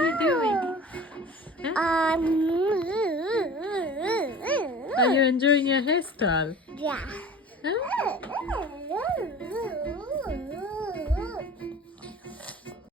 you doing? Are you enjoying your hairstyle? Yeah. Huh?